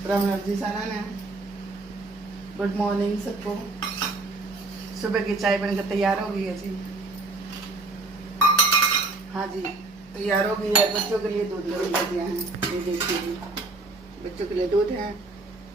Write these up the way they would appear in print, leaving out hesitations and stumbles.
राम राम जी सारा ने। Good morning सबको। सुबह की चाय बनकर तैयार हो गई है जी। हाँ जी तैयार हो गई है। बच्चों के लिए दूध लेकर दिया है, ये देखिए जी। बच्चों के लिए दूध है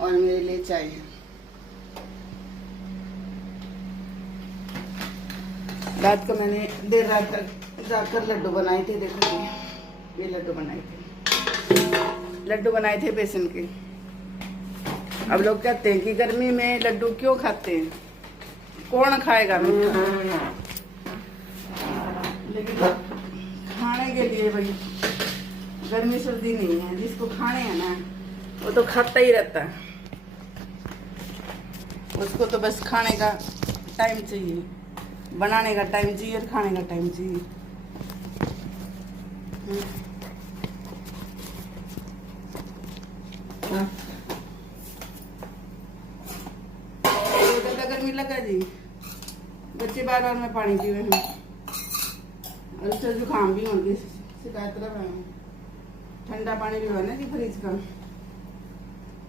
और मेरे लिए चाय है। रात को मैंने देर रात तक जाकर लड्डू बनाए थे। देखो जी, ये लड्डू बनाए थे, लड्डू बनाए थे बेसन के। अब लोग कहते हैं कि गर्मी में लड्डू क्यों खाते हैं, कौन खाएगा मीठा। लेकिन खाने के लिए भाई गर्मी सर्दी नहीं है, जिसको खाने हैं ना वो तो खाता ही रहता है। उसको तो बस खाने का टाइम चाहिए, बनाने का टाइम चाहिए और खाने का टाइम चाहिए। गर्मी लगा जी, बच्चे बार बार में पानी पी रहे हैं और उससे जुकाम भी होंगे, शिकायत कर रहे हैं। ठंडा पानी भी है ना जी फ्रिज का।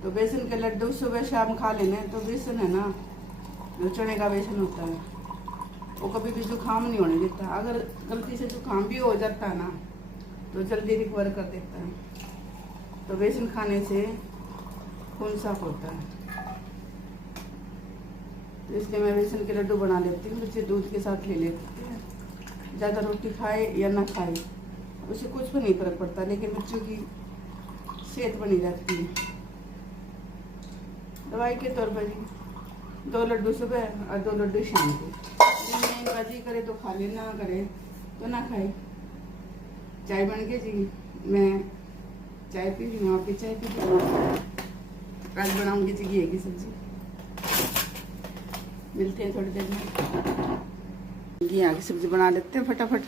तो बेसन के लड्डू सुबह शाम खा लेने। तो बेसन है ना, जो चने का बेसन होता है, वो कभी भी जुकाम नहीं होने देता। अगर गलती से जुकाम भी हो जाता है ना तो जल्दी रिकवर कर देता है। तो बेसन खाने से खून साफ होता है। तो इसलिए मैं बेसन के लड्डू बना लेती हूँ। बच्चे दूध के साथ ले लेते हैं। ज़्यादा रोटी खाए या ना खाए उसे कुछ भी नहीं फर्क पड़ता, लेकिन बच्चों की सेहत बनी रहती है। दवाई के तौर पर जी 2 लड्डू सुबह और 2 लड्डू शाम को। इनका जी करे तो खा ले, ना करे तो ना खाए। चाय बन के जी, मैं चाय पी रही हूँ, आप भी चाय पी लीजिए। आज बनाऊंगी जी घी की सब्जी। मिलते हैं थोड़ी देर में। घी की सब्जी बना लेते हैं फटाफट।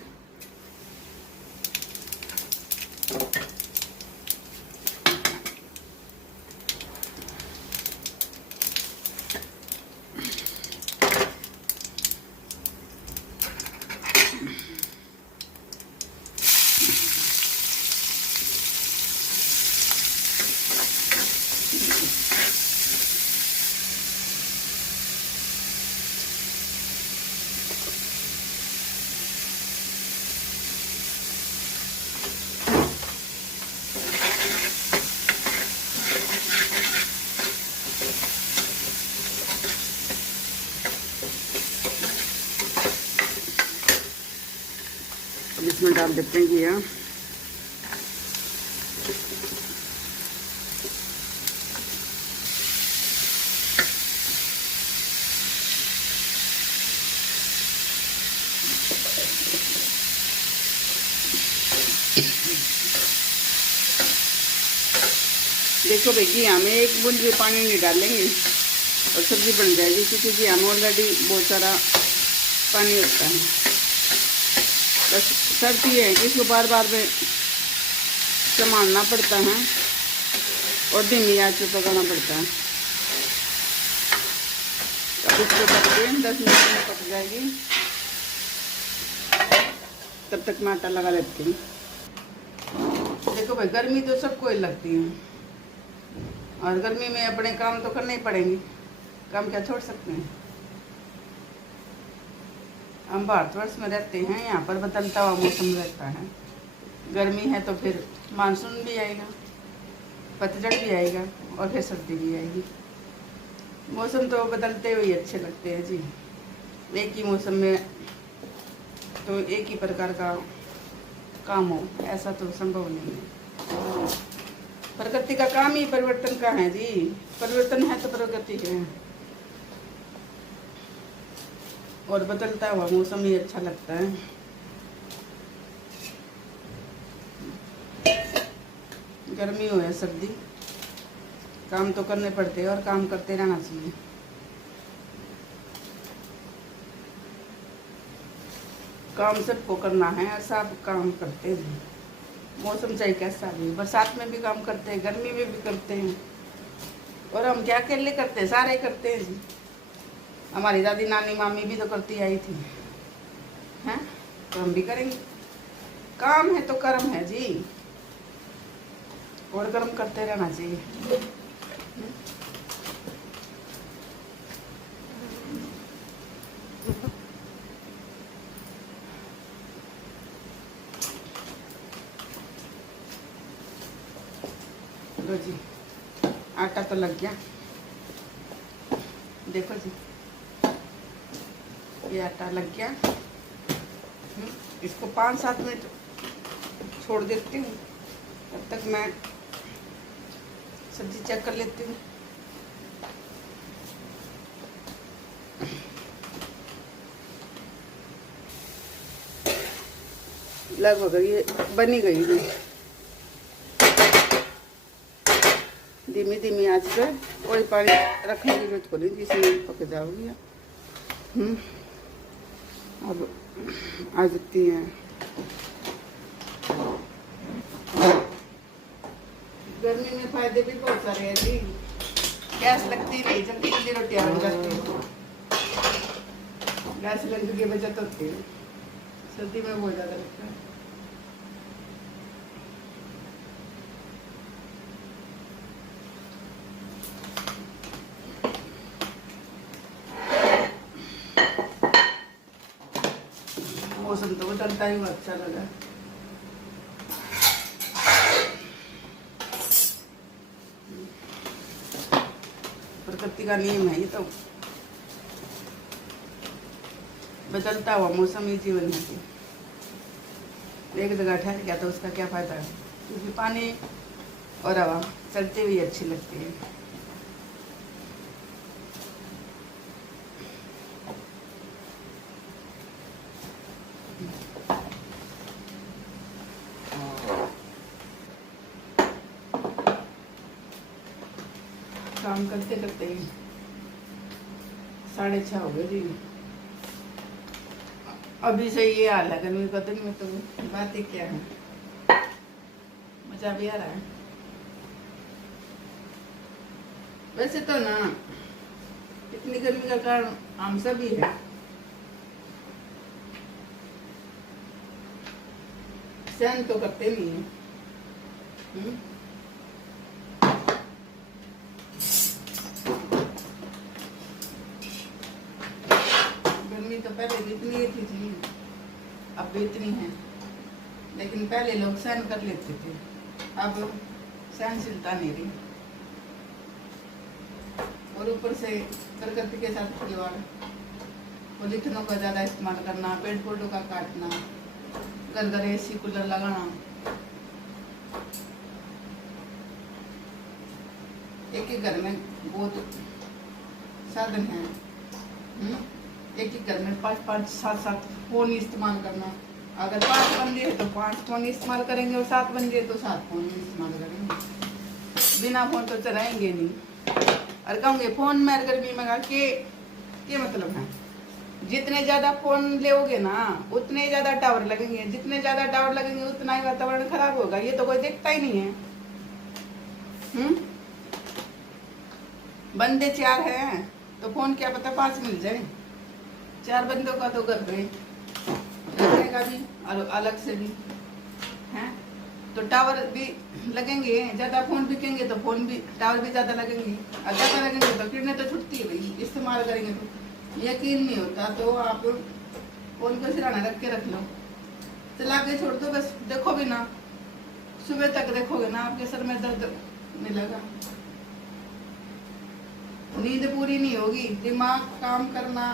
इसमें डाल देते हैं घी। देखो भाई घी में एक बूंद भी पानी नहीं डालेंगे और सब्जी बन जाएगी, क्योंकि घी में ऑलरेडी बहुत सारा पानी होता है। बस शर्त ये है कि इसको बार बार में संभालना पड़ता है और धीमी आंच पे पकाना पड़ता है। अब इसको ढक के 10 मिनट में पक जाएगी। तब तक मैं आटा लगा लेती हूँ। देखो भाई गर्मी तो सबको ही लगती है और गर्मी में अपने काम तो करने ही पड़ेंगे। काम क्या छोड़ सकते हैं। हम भारतवर्ष में रहते हैं, यहाँ पर बदलता हुआ मौसम रहता है। गर्मी है तो फिर मानसून भी आएगा, पतझड़ भी आएगा और फिर सर्दी भी आएगी। मौसम तो बदलते हुए अच्छे लगते हैं जी। एक ही मौसम में तो एक ही प्रकार का काम हो, ऐसा तो संभव नहीं है। प्रकृति का काम ही परिवर्तन का है जी। परिवर्तन है तो प्रगति है। और बदलता हुआ मौसम ही अच्छा लगता है। गर्मी हो या सर्दी, काम तो करने पड़ते हैं और काम करते रहना चाहिए। काम सबको करना है, सब काम करते हैं। मौसम चाहे कैसा भी, बरसात में भी काम करते हैं, गर्मी में भी करते हैं। और हम क्या अकेले करते हैं, सारे करते हैं जी। हमारी दादी नानी मामी भी तो करती आई थी, हैं? तो हम भी करेंगे। काम है तो कर्म है जी, और कर्म करते रहना चाहिए। लो जी, आटा तो लग गया, देखो जी, ये आटा लग गया। इसको 5-7 मिनट छोड़ देती हूँ, तब तक मैं सब्जी चेक कर लेती हूँ। लगभग ये बनी गई है। धीमी धीमी आंच पे, कोई पानी रखने की जरूरत को नहीं जिसमें पक जाओगी। अब आ जाती है। गर्मी में फायदे भी बहुत सारे हैं जी। गैस लगती नहीं, जल्दी जल्दी रोटियां बन जाती है। गैस सिलेंडर की बचत होती है, सर्दी में बहुत ज़्यादा लगता है। मौसम तो बदलता ही अच्छा लगा। प्रकृति का नियम है ये तो, बदलता हुआ मौसम ही जीवन है। एक जगह ठहर गया तो उसका क्या फायदा है, क्योंकि पानी और हवा चलते हुए अच्छी लगती है। काम करते करते ही 6:30 हो गए जी। अभी से ये हाल है गर्मी का दिन में, तो बात ही क्या है, मजा भी आ रहा है। वैसे तो ना इतनी गर्मी का कारण हम सभी है। सहन तो करते नहीं है। गर्मी तो पहले भी इतनी थी, अब भी इतनी है, लेकिन पहले लोग सहन कर लेते थे, अब सहनशीलता नहीं रही। और ऊपर से प्रकृति के साथ खिलवाड़, पॉलीथिनों का ज़्यादा इस्तेमाल करना, पेड़ पौधों का काटना, घर घर एसी कूलर लगाना। एक एक घर में बहुत साधन है। एक एक घर में 5-5, 7-7 फोन इस्तेमाल करना। अगर 5 बंदे हैं तो 5 फोन इस्तेमाल करेंगे, और 7 बंदे तो 7 फोन इस्तेमाल करेंगे। बिना फोन तो चलाएंगे नहीं। और कहूँगे फोन में गर्मी में के मतलब है, जितने ज्यादा फोन लोगे ना उतने ज्यादा टावर लगेंगे, जितने ज्यादा टावर लगेंगे उतना ही वातावरण खराब होगा। ये तो कोई देखता ही नहीं है। बंदे 4 हैं तो फोन क्या पता 5 मिल जाए। 4 बंदों का तो घर पे रखने का भी और अलग से भी है, तो टावर भी लगेंगे। ज्यादा फोन बिकेंगे तो फोन भी टावर भी ज्यादा लगेंगे, और ज्यादा लगेंगे तो किरणें तो छुटती है भाई, इस्तेमाल करेंगे तो। यकीन नहीं होता तो आप फोन को सिराना रख के रख लो, चला के छोड़ दो, बस देखो भी ना, सुबह तक देखोगे ना आपके सर में दर्द मिलेगा। नींद पूरी नहीं होगी, दिमाग काम करना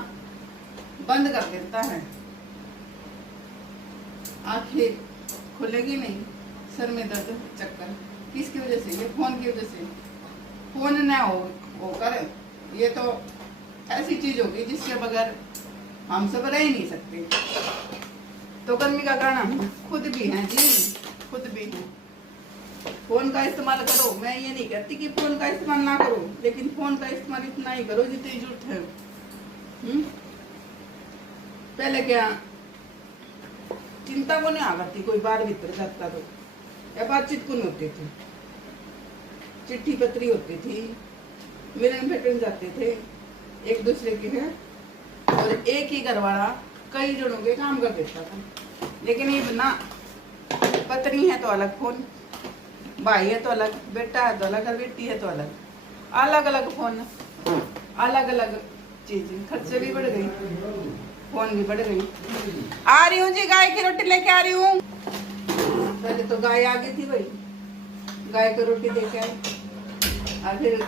बंद कर देता है, आंखें खुलेगी नहीं, सर में दर्द, चक्कर। किसकी वजह से? ये फोन की वजह से। फोन न होकर ये तो ऐसी चीज होगी जिसके बगैर हम सब रह ही नहीं सकते। तो गर्मी का कारण हम खुद भी हैं जी, खुद भी हैं। फोन का इस्तेमाल करो, मैं ये नहीं कहती कि फोन का इस्तेमाल ना करो, लेकिन फोन का इस्तेमाल इतना ही करो जितनी जरूरत है। पहले क्या चिंता को नहीं आ करती, कोई बाहर भीतर जाता तो या बातचीत कौन होती थी, चिट्ठी पत्री होती थी, मिलन भेटन जाते थे एक दूसरे के हैं, और एक ही घर वाला कई जनों के काम कर देता था। लेकिन ये ना, पत्नी है तो अलग फोन, भाई है तो अलग, बेटा है तो अलग, और बेटी है तो अलग, अलग अलग फोन, अलग अलग चीजें, खर्चे भी बढ़ गई, फोन भी बढ़ गई। आ रही हूँ जी, गाय की रोटी लेके आ रही हूँ। पहले तो गाय आ गई थी भाई, गाय को रोटी दे के आई, और फिर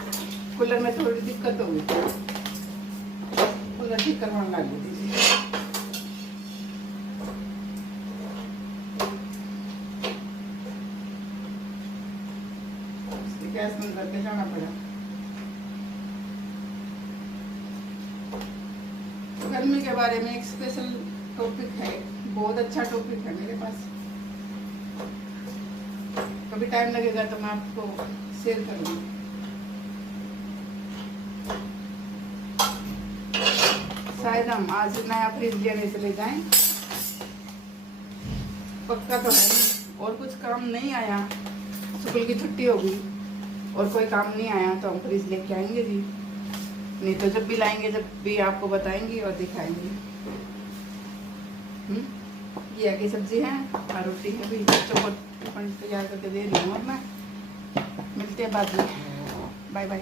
कूलर में थोड़ी दिक्कत हो गई, कूलर ठीक करवाने लग गई थी। गैस बंद करके जाना पड़ा। गर्मी के बारे में एक स्पेशल टॉपिक है, बहुत अच्छा टॉपिक है मेरे पास, कभी टाइम लगेगा तो मैं आपको शेयर करूंगी। शायद हम आज नया फ्रिज लेने चले जाएं, पक्का तो है नहीं, और कुछ काम नहीं आया, स्कूल की छुट्टी होगी और कोई काम नहीं आया तो हम फ्रिज लेके आएंगे जी, नहीं तो जब भी लाएंगे, जब भी आपको बताएंगे और दिखाएंगे। ये की सब्जी है और रोटी है भी, बच्चों को टिफिन तैयार करके दे रही हूँ। अब मैं मिलते हैं बाद में, बाय बाय।